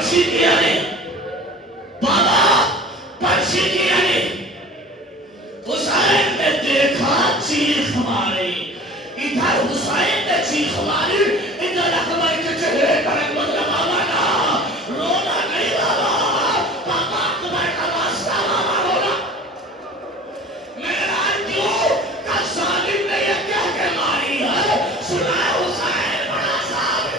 पर्ची किया ने बाबा पर्ची किया ने हुसैन ने देखा चीख मारी इधर हुसैन ने चीख मारी इधर अकबर के चेहरे पर रंग बदला ना रोना नहीं बाबा बाबा अकबर का रास्ता बाबा रोना मेरा क्यों का जालिम ने ये कह के मारी है सुना हुसैन बड़ा साहब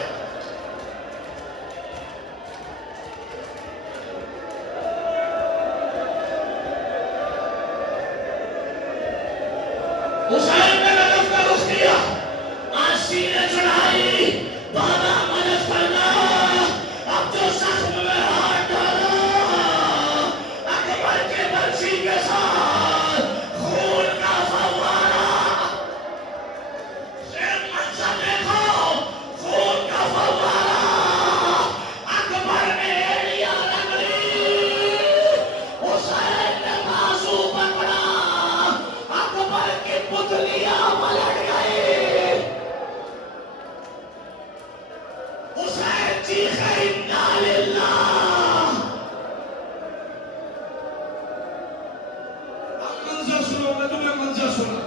हुसैन ने नजफ का रुख किया आशी ने चढ़ाई बाबा मदद करना अब जो जख्म में हाथ डाला अकबर के बर्छी के साथ खून का फव्वारा शेर मंजर देखो खून का फव्वारा अकबर ने एड़ियां रगड़ी हुसैन ने बाजू पकड़ा अकबर की पुतलियां पलट गई हुसैन चीखे इन्ना लिल्लाह अब मंजर सुनो मैं तुम्हें मंजर सुना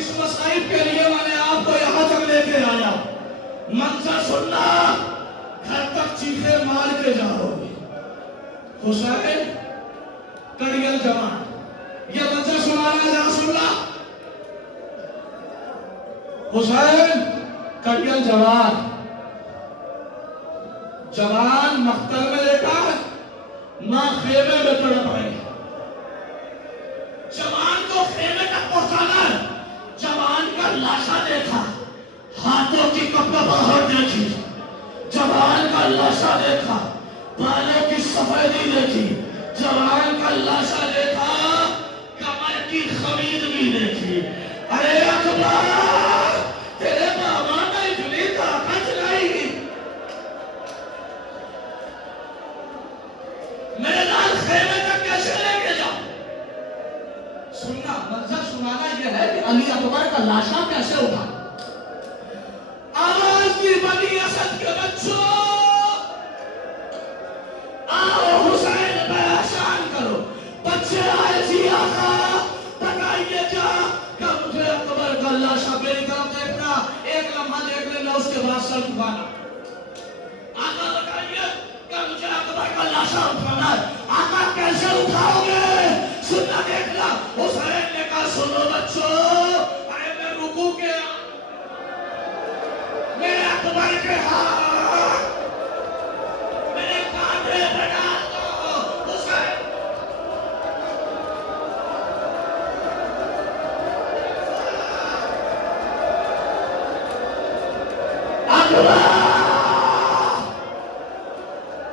इस मसाइब के लिए मैंने आपको यहाँ तक लेके आया मंजर सुनना घर तक चीखे मार के जाओगे हुसैन कड़ियल जवान ये मंजर सुनाना जहाँ सुनना हुसैन कड़ियल जवान जवान मख्तल में लेटा है मां खेमे में तड़प रही है जवान को खेमे तक पहुंचाना है जवान का लाशा देखा हाथों की कपड़बहार देखी जवान का लाशा देखा बालों की सफेदी देखी जवान का लाशा देखा कमर की खमीदगी देखी अरे अकबर तेरे बाबा ने इतनी ताकत नहीं मेरे लाल खेमे तक कैसे लेके जाओ सुनना मंजर सुनाना यह है कि अली अकबर का लाशा कैसे उठा आवाज दी बनी असद के बच्चों आओ हुसैन पे एहसान करो बच्चे आए जी आका बताइए क्या क्या मुझे अकबर का लाशा मेरी तरफ देखना एक लम्हा देख लेना उसके बाद सर झुकाना आका बताइए क्या मुझे अकबर का लाशा उठाना है आका कैसे उठाओगे सुनना देखना हुसैन ने कहा सुनो बच्चों अरे मैं रुकू के मेरे अकबर के हाथ मेरे कांधे पे डाल दो हुसैन अकबर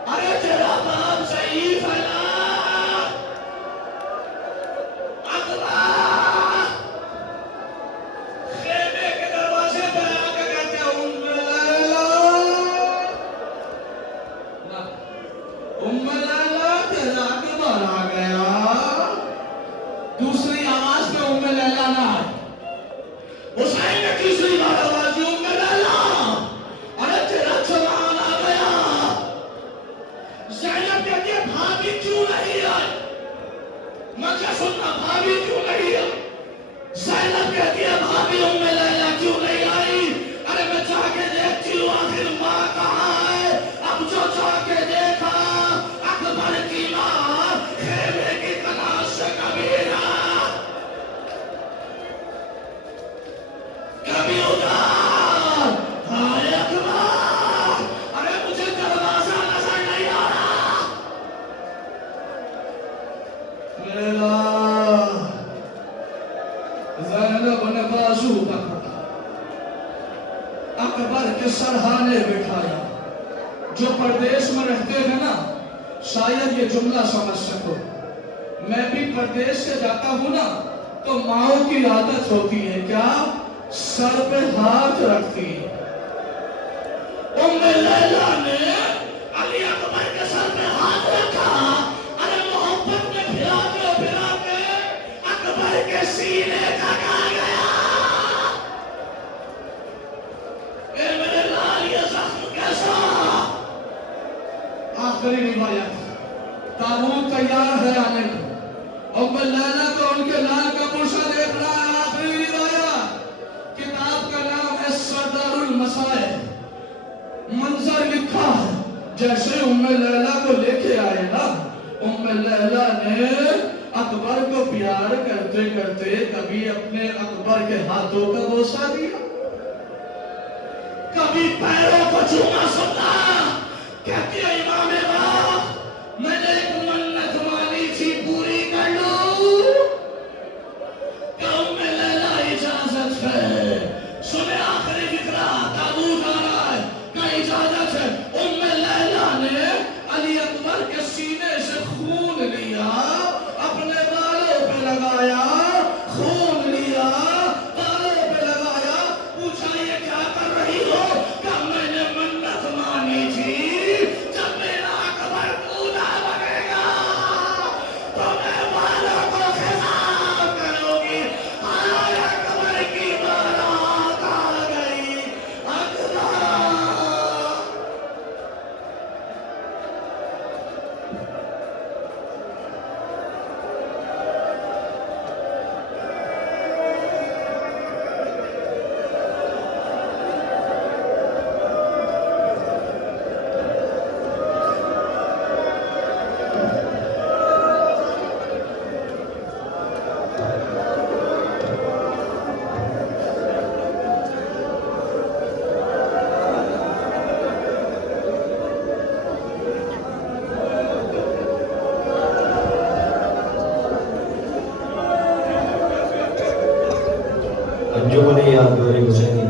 अरे तेरा बाप शहीद है ना अकबर खेमे के दरवाजे पे आके कहते हैं उम्मे लैला ना उम्मे लैला तेरा अकबर आ गया दूसरी आवाज पे उम्मे लैला ना आए हुसैन ने तीसरी बार आवाज दी उम्मे लैला अरे तेरा जवान आ गया ज़ैनब कहती है भाभी क्यों नहीं आई मजा सुनना भाभी क्यों नहीं आई ज़ैनब कहती है भाभी उम्मे लैला क्यों नहीं आई अरे मैं जाके देखती हूँ आखिर माँ कहाँ है अब जो जाके देखा अकबर की माँ खेमे की तलाश से कबीरा कभी उधर हाय अकबर अरे मुझे दरवाजा नजर नहीं आ रहा मेरा ज़ैनब ने बाजू पकड़ा अकबर के सरहाने बिठाया जो परदेश में रहते हैं ना शायद ये जुमला समझ सको मैं भी परदेश से जाता हूं ना तो माओ की आदत होती है क्या सर पे हाथ रखती है उम्मे लैला ने अली अकबर के सर पे हाथ रखा अरे मोहब्बत में फिरा के अकबर के सीने तक आ गया ए मेरे लाल ये जख्म कैसा आखिरी रिवायत, ताबूत तैयार है आने को, उम्मे लैला को उनके लाल का पुर्षा देख रहा है। आखिरी रिवायत, किताब का नाम है सरदारुल मसाइल। मंजर लिखा है, जैसे उम्मे लैला को लेके आए ना, उम्मे लैला ने अकबर को प्यार करते करते कभी अपने अकबर के हाथों का बोसा दिया, कभी पैरों को चूमा। सुनना कहती है इमाम वक्त, मैंने एक मन्नत मानी थी, पूरी कर लूं। क्या उम्मे लैला इजाजत है? सुने आखिरी जिक्रा, ताबूत आ रहा है, क्या इजाजत है? उम्मे लैला ने अली अकबर के सीने से खून लिया, अपने बालों पे लगाया, खून लिया, बालों पे लगाया, पूछा ये क्या कर रही हो? क्या मैंने मन्नत मानी थी, जब मेरा अकबर पूरा बनेगा तो मैं बालों को खिताब करूंगी। हाय अकबर की बारात आ गई। अकबर अंजुमन यादगार हुसैनी।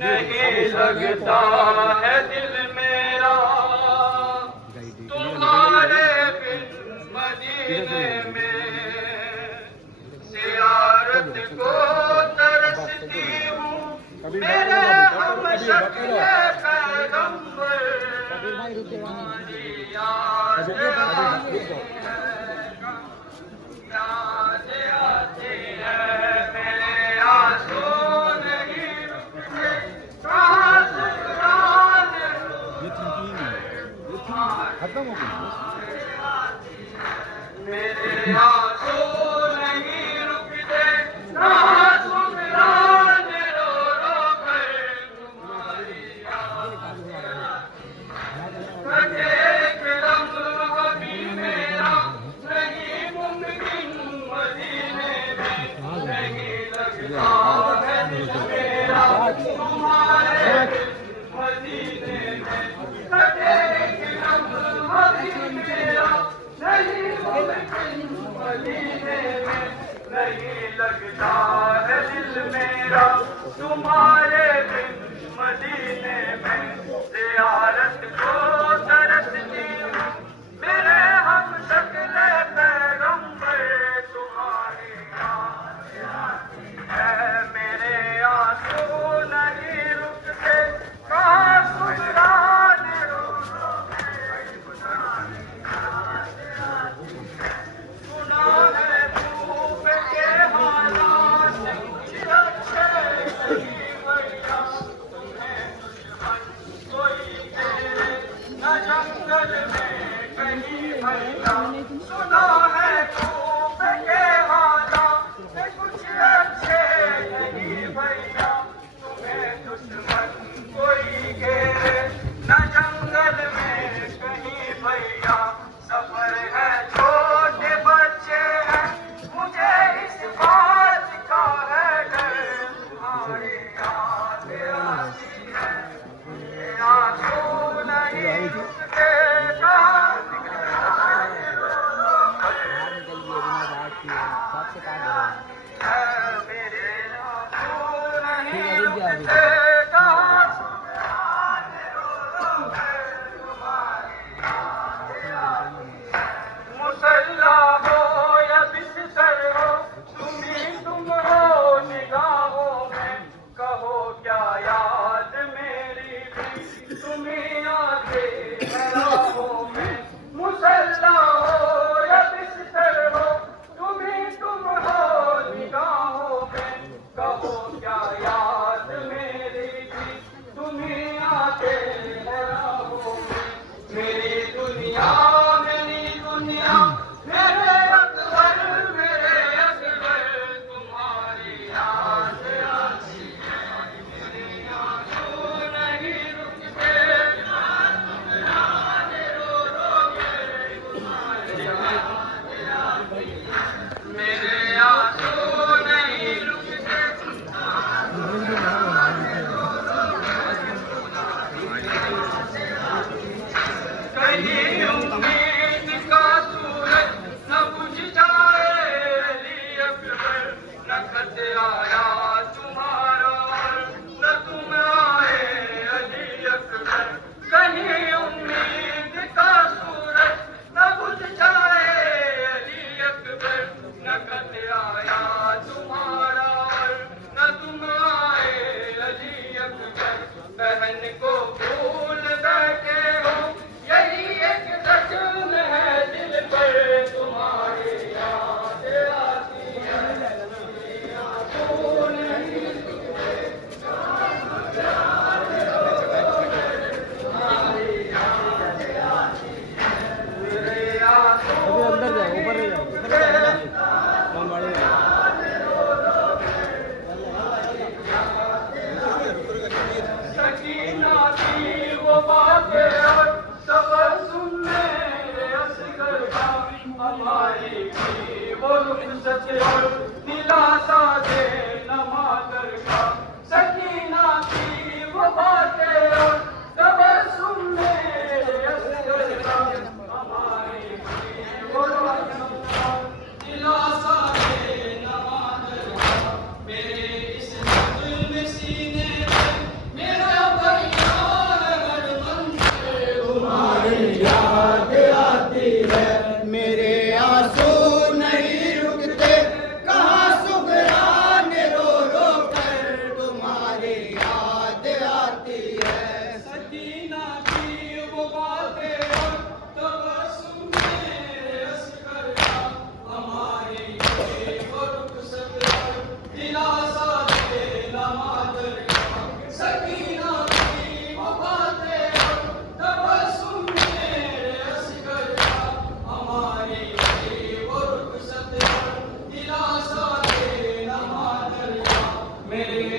नहीं लगता है दिल मेरा तुम्हारे बिन मदीने में, ज़ियारत को तरसती हूँ मेरे हमशक्ल पैगंबर, तुम्हारी याद आती है, मेरे आंसू नहीं रुकते, कहाँ सुकराने खत्म हो गई। मेरे आंसू नहीं रुकते, कहाँ सुकराने रो रो कर तुम्हारी याद कटे एक लम्हा कभी मेरा नहीं मुमकिन मदीने में, नहीं लगता है दिल मेरा तुम्हारे मदीने में, कटे एक लम्हा कभी मेरा नहीं मुमकिन मदीने में, नहीं लगता है दिल मेरा तुम्हारे बिन मदीने में, ज़ियारत को तरसती हूँ मेरे हमशक्ल पैगंबर, तुम्हारी याद आती है, मेरे आंसू नहीं रुकते, कहाँ सुकराने रो रो के तुम्हारी याद आती है, सुना है धूप के हालात कुछ अच्छे नहीं भैया, तुम्हें दुश्मन कोई तेरे न जंगल में कहीं भैया, सुना है धूप के हालात कुछ अच्छे नहीं भैया, तुम्हें दुश्मन कोई घेरे न जंगल में कहीं भैया, सफर है छोटे बच्चे हैं मुझे इस बात का है डर, तुम्हारी याद आती है, ये आंसू नहीं रुकते, कहाँ सुकराने रो रो कर सबसे काम हो रहा है। है, मेरे आंसू नहीं रुकते, कहाँ सुकराने रो रो कर तुम्हारी मुसल्ला हो या बिस्तर हो, तुम हो निगाहों में, कहो क्या याद मेरी भी तुम्हीं आते हैं राहों में, मुसल्ला हो या बिस्तर हो, तुम हो निगाहों में, कहो क्या याद मेरी भी तुम्हीं आते हैं राहों में, मेरी दुनिया मेरी दुनिया मेरे अकबर तुम्हारी याद आती है, मेरे आंसू नहीं रुकते, सुकराने रो रो के तुम्हारी याद आती है, मेरे आंसू नहीं रुकते, कहीं उम्मीद का सूरज न बुझ जाए अली अकबर, न खत आया तुम्हारा न तुम आए अली अकबर, कहीं उम्मीद का सूरज न बुझ जाए अली अकबर, न खत आया तुम्हारा न तुम आए अली अकबर, बहन को भूल बैठे हो यही एक रस्म है दिल पर, तुम्हारी याद आती है, मेरी आंसू नहीं रुकते, कहाँ सुकराने रो रो कर तुम्हारी याद आती है, मेरे आंसू अंदर जाओ, ऊपर नहीं जाओ, कौन बड़े सकीना की वो बातें और तबस्सुम मेरे असगर का, हमारी की वो रुखसत और दिलासा दे नमाज़र का, सकीना की वो बातें और तबस्सुम मेरे असगर का, हमारी की वो रुखसत और दिलासा दे नमाज़र का, मेरे इस दिल में सीने में मेरे